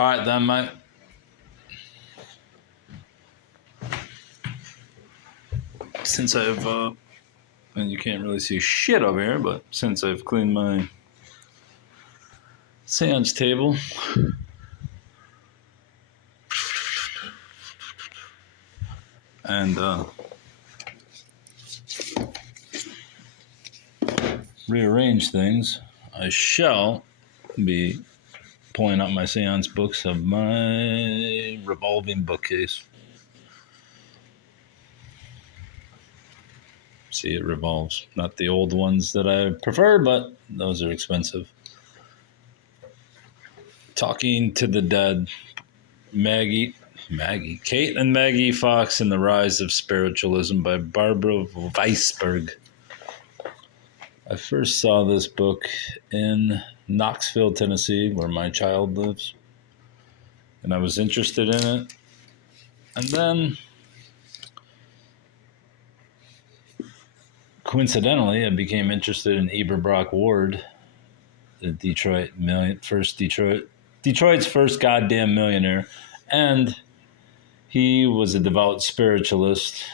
All right, then, mate. Since I've, and you can't really see shit over here, but since I've cleaned my seance table, and rearrange things, I shall be pulling up my seance books of my revolving bookcase. See, it revolves. Not the old ones that I prefer, but those are expensive. Talking to the Dead. Kate and Maggie Fox and the Rise of Spiritualism by Barbara Weisberg. I first saw this book in Knoxville, Tennessee, where my child lives. And I was interested in it. And then, coincidentally, I became interested in Eberbrock Ward, the Detroit's first goddamn millionaire. And he was a devout spiritualist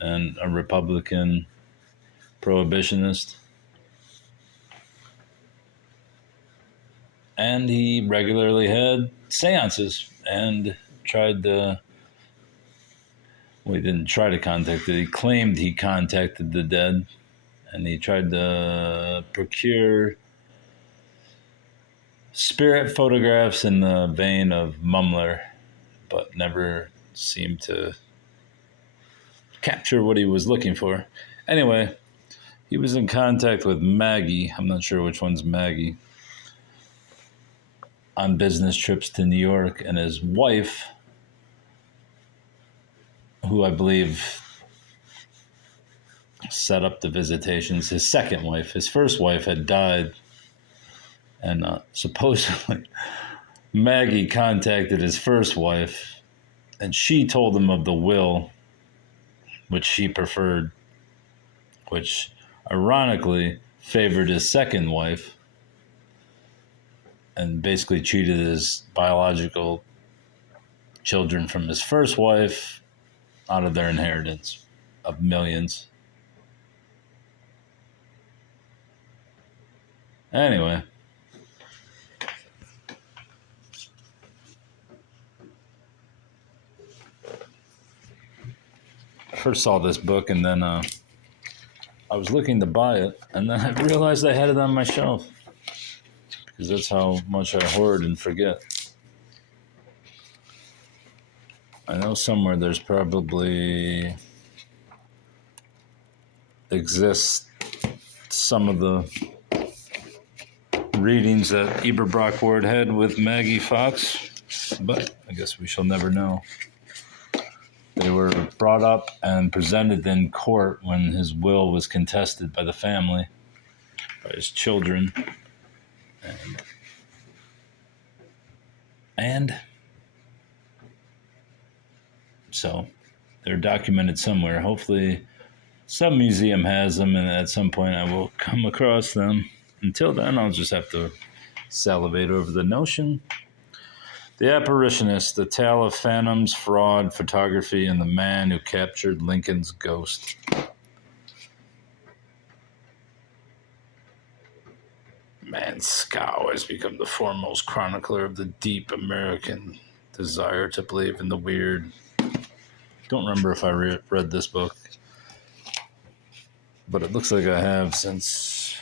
and a Republican prohibitionist. And he regularly had seances and tried to, well, he didn't try to contact it. He claimed he contacted the dead, and he tried to procure spirit photographs in the vein of Mumler, but never seemed to capture what he was looking for. Anyway, he was in contact with Maggie. I'm not sure which one's Maggie. On business trips to New York, and his wife, who I believe set up the visitations, his second wife. His first wife had died, and supposedly Maggie contacted his first wife, and she told him of the will, which she preferred, which ironically favored his second wife, and basically treated his biological children from his first wife out of their inheritance of millions. Anyway, I first saw this book, and then I was looking to buy it, and then I realized I had it on my shelf, because that's how much I hoard and forget. I know somewhere there's probably exists some of the readings that Eberbrock Ward had with Maggie Fox, but I guess we shall never know. They were brought up and presented in court when his will was contested by the family, by his children, and so they're documented somewhere. Hopefully some museum has them, and at some point I will come across them. Until then, I'll just have to salivate over the notion. The Apparitionist, The Tale of Phantoms, Fraud, Photography, and the Man Who Captured Lincoln's Ghost. Manskow has become the foremost chronicler of the deep American desire to believe in the weird. Don't remember if I read this book, but it looks like I have, since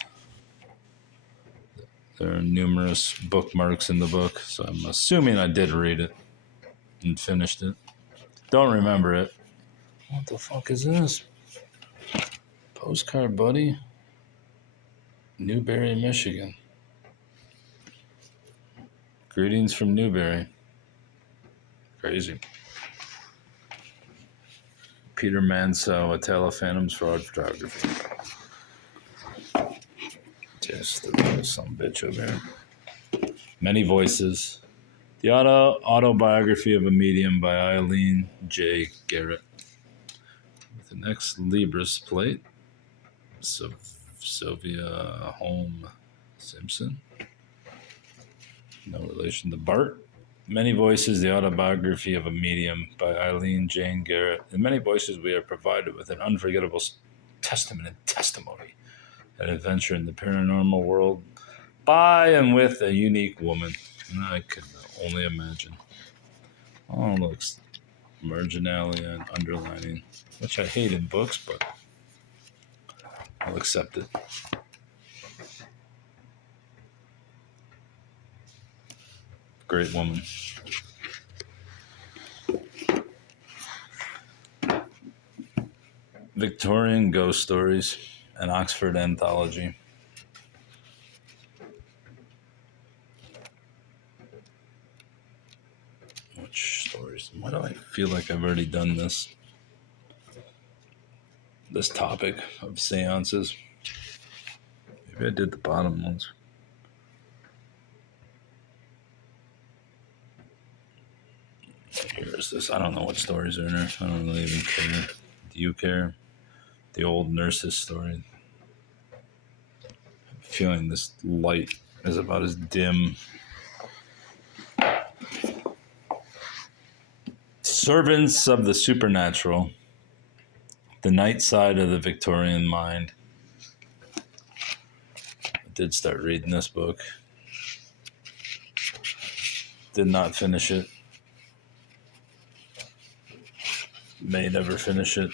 there are numerous bookmarks in the book, so I'm assuming I did read it and finished it. Don't remember it. What the fuck is this? Postcard, buddy. Newberry, Michigan. Greetings from Newberry. Crazy. Peter Mansow, A Tale of Phantoms, Fraud, Photography. Just some bitch over here. Many Voices. The Autobiography of a Medium by Eileen J. Garrett. With an ex Libris plate. Sylvia Holm Simpson. No relation to Bart. Many Voices, The Autobiography of a Medium by Eileen Jane Garrett. In many voices, we are provided with an unforgettable testament and testimony, an adventure in the paranormal world by and with a unique woman. And I could only imagine. Oh, looks marginalia and underlining, which I hate in books, but I'll accept it. Great woman. Victorian Ghost Stories, an Oxford anthology. Which stories? Why do I feel like I've already done this topic of seances? Maybe I did the bottom ones. Here's this. I don't know what stories are in there. I don't really even care. Do you care? The old nurse's story. I'm feeling this light is about as dim. Servants of the Supernatural. The Night Side of the Victorian Mind. I did start reading this book. Did not finish it. May never finish it.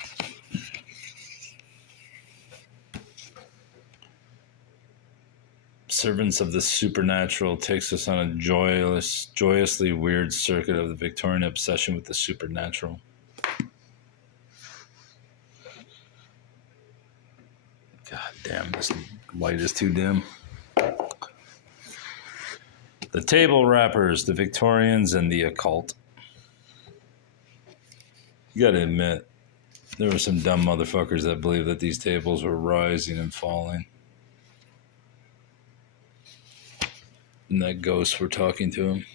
Servants of the Supernatural takes us on a joyously weird circuit of the Victorian obsession with the supernatural. God damn, this light is too dim. The Table Rappers, the Victorians, and the Occult. You gotta admit, there were some dumb motherfuckers that believed that these tables were rising and falling. And that ghosts were talking to him.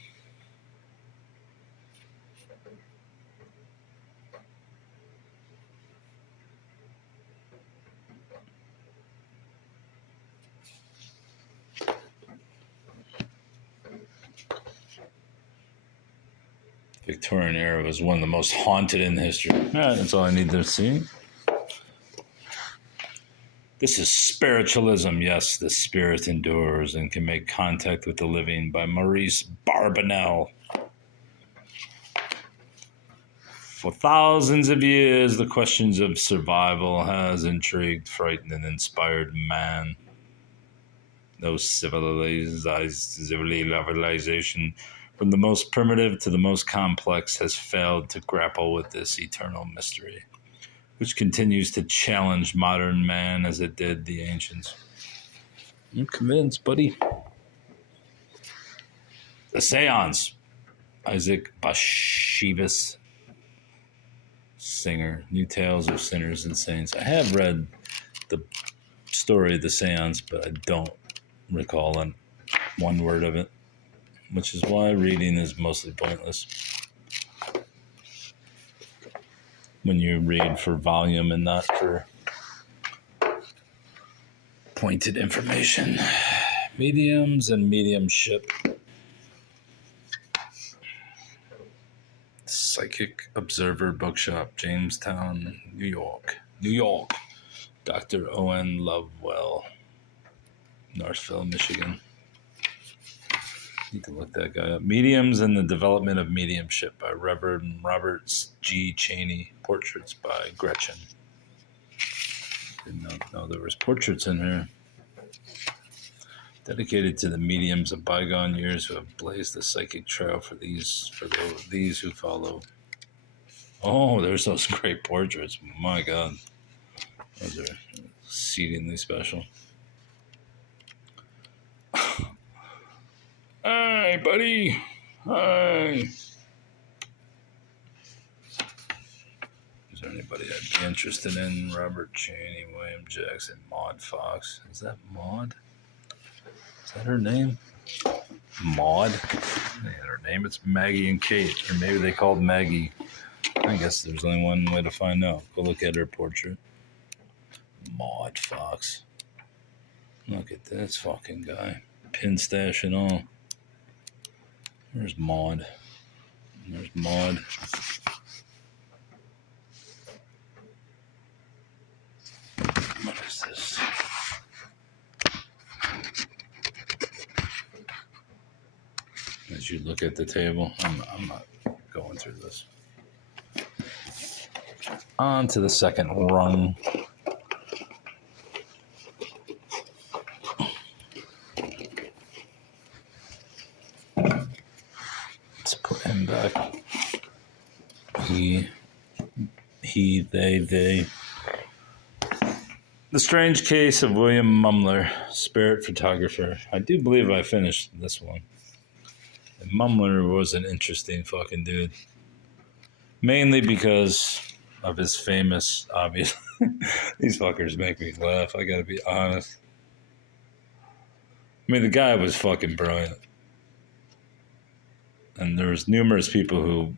Victorian era was one of the most haunted in history. That's all I need to see. This is Spiritualism. Yes, the spirit endures and can make contact with the living by Maurice Barbanel. For thousands of years, the questions of survival has intrigued, frightened, and inspired man. No civilization, from the most primitive to the most complex, has failed to grapple with this eternal mystery, which continues to challenge modern man as it did the ancients. I'm convinced, buddy. The Seance. Isaac Bashevis, Singer. New Tales of Sinners and Saints. I have read the story of the Seance, but I don't recall one word of it, which is why reading is mostly pointless. When you read for volume and not for pointed information. Mediums and mediumship. Psychic Observer Bookshop, Jamestown, New York. New York. Dr. O.N. Lovewell, Northville, Michigan. You can look that guy up. Mediums and the Development of Mediumship by Reverend Robert G. Cheney. Portraits by Gretchen. Didn't know there was portraits in here. Dedicated to the mediums of bygone years who have blazed the psychic trail for these who follow. Oh, there's those great portraits. My God. Those are exceedingly special. Hi, buddy. Hi. Is there anybody I'd be interested in? Robert Cheney, William Jackson, Maud Fox. Is that Maud? Is that her name? Maud? Her name? It's Maggie and Kate. Or maybe they called Maggie. I guess there's only one way to find out. Go look at her portrait. Maud Fox. Look at this fucking guy. Pin stash and all. Where's Maud? There's Maud. What is this? As you look at the table, I'm not going through this. On to the second rung. Let's put him back. He, they. The Strange Case of William Mumler, Spirit Photographer. I do believe I finished this one. And Mumler was an interesting fucking dude. Mainly because of his famous, obviously. These fuckers make me laugh, I gotta be honest. I mean, the guy was fucking brilliant. And there was numerous people who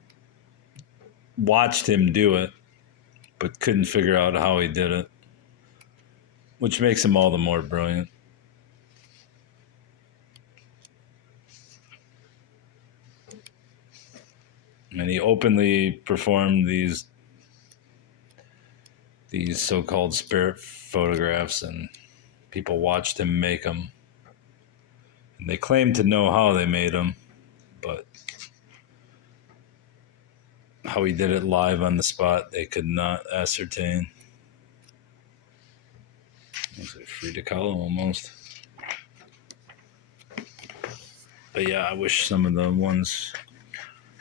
watched him do it, but couldn't figure out how he did it, which makes him all the more brilliant. And he openly performed these so-called spirit photographs, and people watched him make them. And they claimed to know how they made them, but how he did it live on the spot, they could not ascertain. Looks like Frida Kahlo almost. But yeah, I wish some of the ones,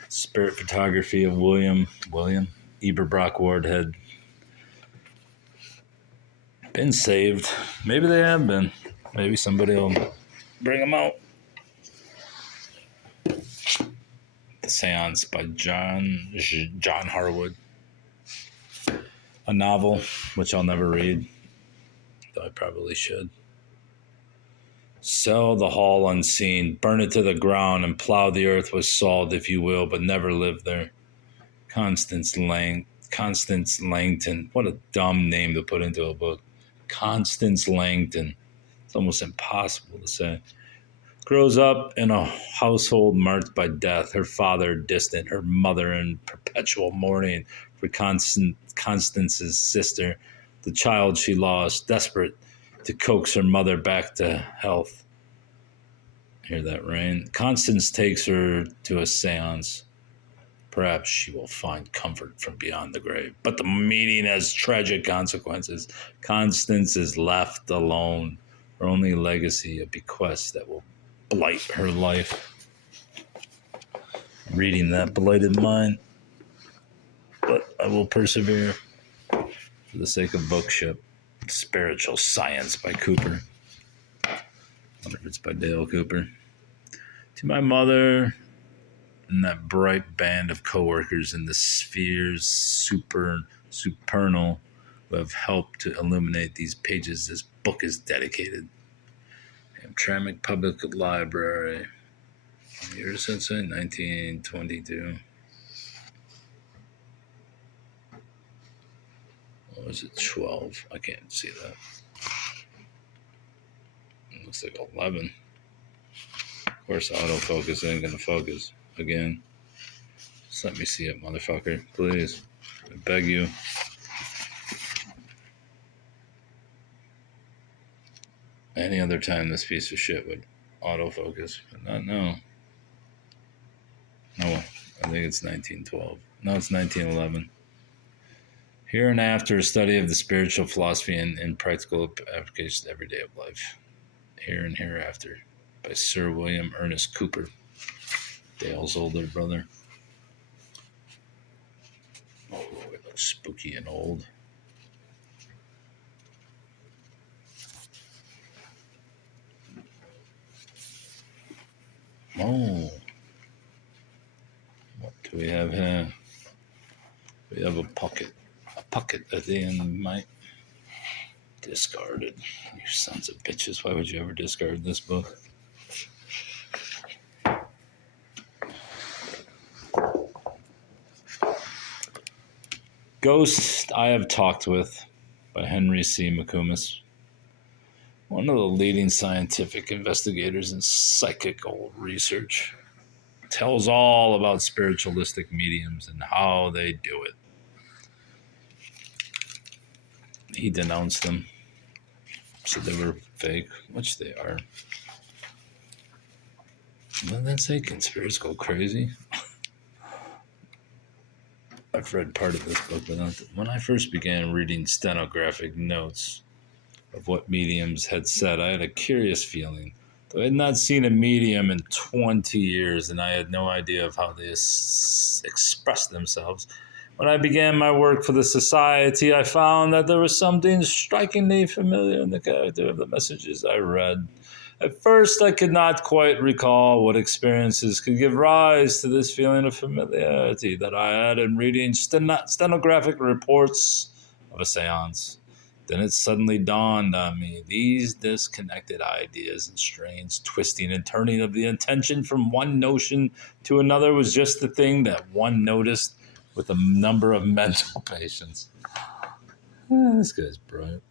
spirit photography of William Eberbrock Ward, had been saved. Maybe they have been. Maybe somebody will bring them out. The Seance by John Harwood. A novel, which I'll never read, though I probably should. Sell the hall unseen, burn it to the ground, and plow the earth with salt, if you will, but never live there. Constance Langton. What a dumb name to put into a book. Constance Langton. It's almost impossible to say. Grows up in a household marked by death. Her father distant, her mother in perpetual mourning for Constance's sister, the child she lost, desperate to coax her mother back to health. Hear that rain? Constance takes her to a seance. Perhaps she will find comfort from beyond the grave. But the meeting has tragic consequences. Constance is left alone. Her only legacy, a bequest that will blight her life. Reading that blighted mind. But I will persevere for the sake of bookship. Spiritual Science by Cooper. I wonder if it's by Dale Cooper. To my mother and that bright band of coworkers in the spheres supernal who have helped to illuminate these pages, this book is dedicated. Hamtramck Public Library. What year is it? 1922. Or was it 12? I can't see that. It looks like 11. Of course, autofocus ain't gonna focus again. Just let me see it, motherfucker. Please. I beg you. Any other time this piece of shit would autofocus, but not now. No, I think it's 1912. No, it's 1911. Here and After, a study of the spiritual philosophy and practical applications every day of life. Here and Hereafter by Sir William Ernest Cooper, Dale's older brother. Oh, it looks spooky and old. Oh. What do we have here? We have a pocket. A pocket at the end, mate. Discarded. You sons of bitches. Why would you ever discard this book? Ghost I Have Talked With by Henry C. McComas. One of the leading scientific investigators in psychical research. tells all about spiritualistic mediums and how they do it. He denounced them, said they were fake, which they are. Well, then say conspiracies go crazy. I've read part of this book, but when I first began reading stenographic notes of what mediums had said, I had a curious feeling. Though I had not seen a medium in 20 years, and I had no idea of how they expressed themselves. When I began my work for the Society, I found that there was something strikingly familiar in the character of the messages I read. At first, I could not quite recall what experiences could give rise to this feeling of familiarity that I had in reading stenographic reports of a seance. Then it suddenly dawned on me, these disconnected ideas and strange twisting and turning of the attention from one notion to another was just the thing that one noticed with a number of mental patients. This guy's brilliant.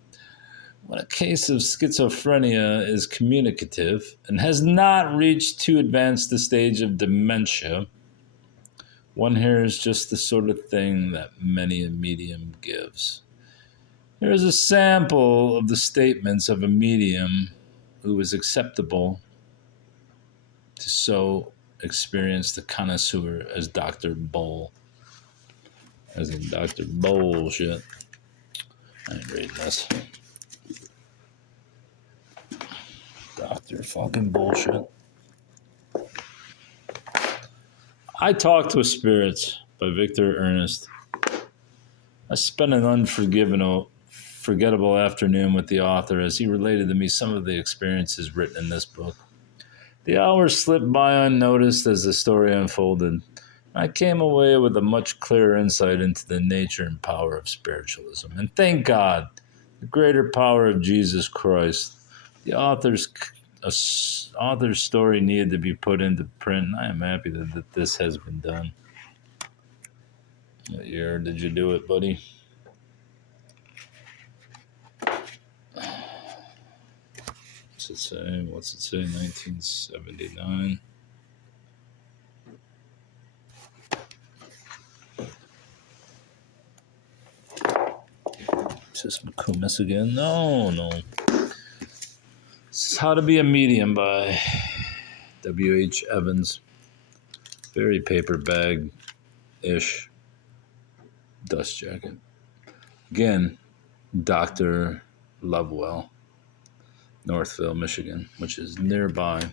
When a case of schizophrenia is communicative and has not reached too advanced a stage of dementia, one hears just the sort of thing that many a medium gives. Here is a sample of the statements of a medium who was acceptable to so experienced a connoisseur as Dr. Bull. As in Dr. Bullshit. I ain't reading this. Dr. fucking Bullshit. I Talk to Spirits by Victor Ernest. I spent an unforgettable afternoon with the author as he related to me some of the experiences written in this book. The hours slipped by unnoticed as the story unfolded. I came away with a much clearer insight into the nature and power of spiritualism. And thank God, the greater power of Jesus Christ. The author's story needed to be put into print, and I am happy that this has been done. What year did you do it, buddy? What's it say? 1979. Is this McComas again? No. This is How to Be a Medium by W.H. Evans. Very paper bag-ish dust jacket. Again, Dr. Lovewell, Northville, Michigan, which is nearby.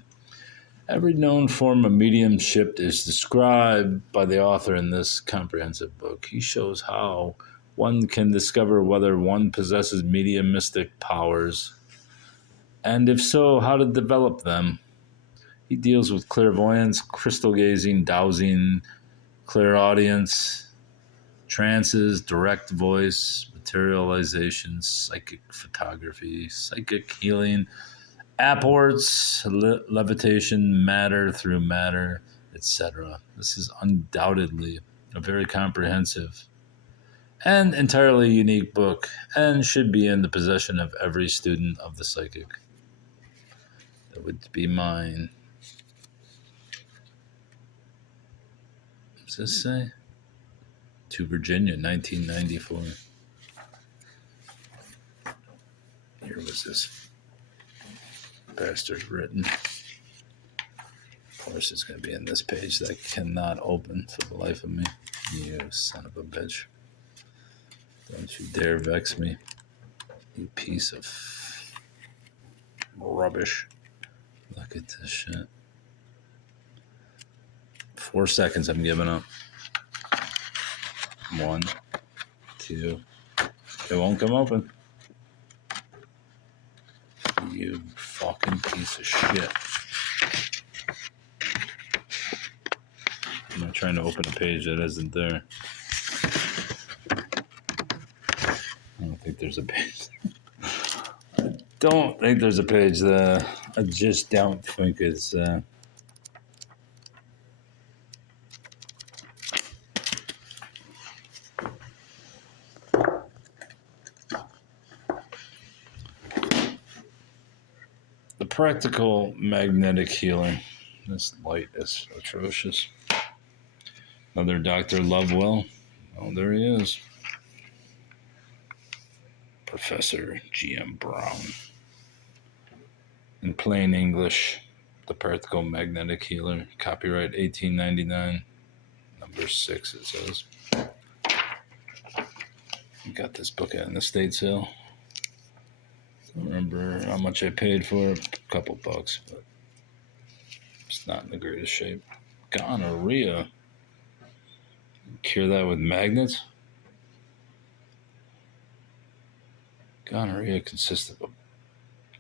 Every known form of mediumship is described by the author in this comprehensive book. He shows how one can discover whether one possesses mediumistic powers, and if so, how to develop them. He deals with clairvoyance, crystal gazing, dowsing, clairaudience, trances, direct voice, materialization, psychic photography, psychic healing, apports, levitation, matter through matter, etc. This is undoubtedly a very comprehensive and entirely unique book, and should be in the possession of every student of the psychic. That would be mine. What does this say? To Virginia, 1994. Here was this bastard written. Of course, it's going to be in this page that I cannot open for the life of me. You son of a bitch. Don't you dare vex me, you piece of rubbish. Look at this shit. 4 seconds, I'm giving up. 1, 2. It won't come open. You fucking piece of shit. I'm not trying to open a page that isn't there. I don't think there's a page. I don't think there's a page there. I just don't think it's... The Practical Magnetic Healing This light is atrocious. Another Dr. Lovewell. Oh, there he is. Professor G.M. Brown. In plain English, The Practical Magnetic Healer. Copyright 1899. Number 6, it says. I got this book at an estate sale. Don't remember how much I paid for it. A couple bucks, but it's not in the greatest shape. Gonorrhea. Cure that with magnets? Gonorrhea consists of a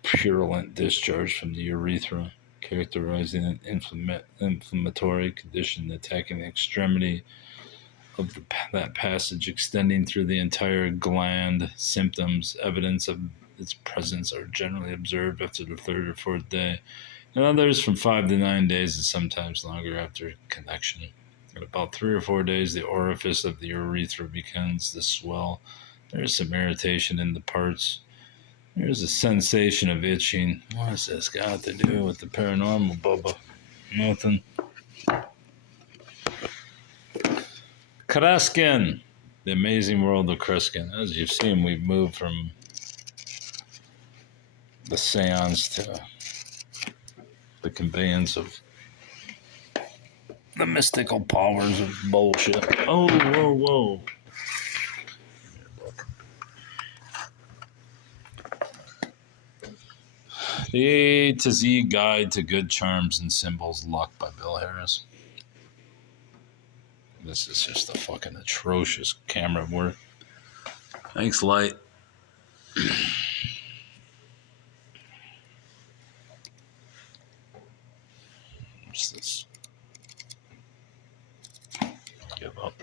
purulent discharge from the urethra, characterizing an inflammatory condition attacking the extremity of that passage, extending through the entire gland. Symptoms, evidence of its presence are generally observed after the third or fourth day, and others from 5 to 9 days and sometimes longer after connection. In about 3 or 4 days, the orifice of the urethra begins to swell. There is some irritation in the parts. There's a sensation of itching. What has this got to do with the paranormal, Bubba? Nothing. Kreskin. The Amazing World of Kreskin. As you've seen, we've moved from the seance to the conveyance of the mystical powers of bullshit. Oh, whoa, whoa. The A to Z Guide to Good Charms and Symbols, Luck by Bill Harris. This is just a fucking atrocious camera work. Thanks, Light. What's this? Give up.